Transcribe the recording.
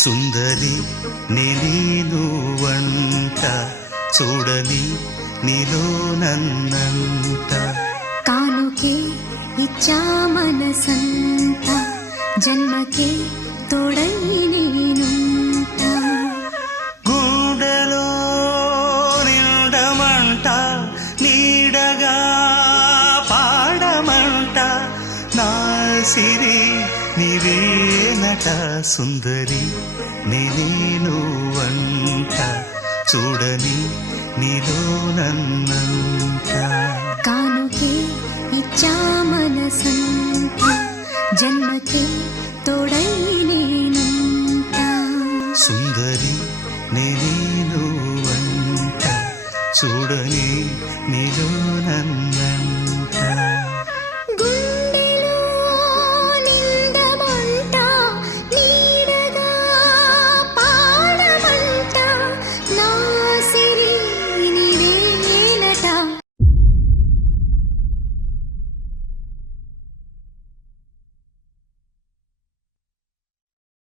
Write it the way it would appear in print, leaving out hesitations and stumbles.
సుందరి నీను వంట చూడని నీలో నన్నంత కానుకే ఇచ్చా మనసంత జన్మకే తోడై నేనుంట గుండెలో నిండమంట నీడగా పాడమంట నా సిరి నీవేనట సుందరి నేను వంట చూడని నీలో నన్నంత కానుకే ఇచ్చా మనసంత జన్మకే తోడై నేనుంట సుందరి నేను వంట చూడని నీలో